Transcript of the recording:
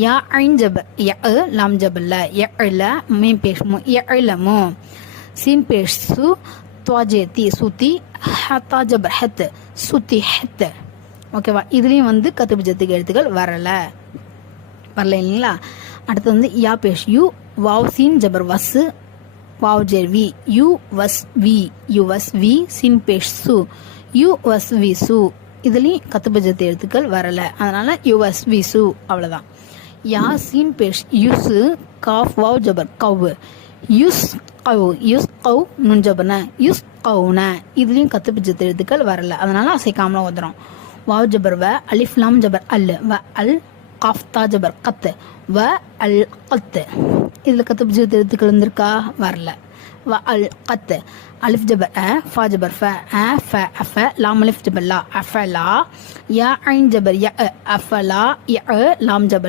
யா ஐன் ஜபர் லாம் ஜபர்ல மீன் பேஷ்மு இலமு சீன் பேஷ் சு துவாஜேத்தி சுத்தி ஹத்தா ஜபர் ஹத் சுத்தி ஹத். ஓகேவா, இதுலேயும் வந்து கத்துபிஜத்துக்கு எழுத்துக்கள் வரல இல்லைங்களா. அடுத்து வந்து யா பேஷ் யூ வாவ் சீன் ஜபர் வஸ் வாவ் ஜெர் வி யூ வஸ் வி சீன் பேஷ் சு யூ வஸ் வி சு. இதுலேயும் கத்துபிஜத்து எழுத்துக்கள் வரல, அதனால யூ வஸ் வி சு அவ்வளோதான். யா சீன் பேஷ் யூஸ் காஃப் வாவ் ஜபர் கவ் யூஸ் கவ் நுன் ஜபர்ன யூஸ் கவுன. இதுலேயும் கத்துபிஜத்து எழுத்துக்கள் வரல, அதனால அசைக்காமலாம் வந்துடும். வாவ் ஜபர் வ அலிஃப் லாம் ஜபர் அல் வ அல் காஃப் தா ஜபர் கத் வ அல் கத். இதில் கத்துபிஜத்து எழுத்துக்கள் வந்திருக்கா? வரல. வ அல் கத். அலிஃப் ஜபர் ஃபா ஜபர் ஃப லாம் அலிஃப் ஜபர் லா அஃபலா. யா ஐன் ஜபர் ய அஃபலா லாம் ஜபர்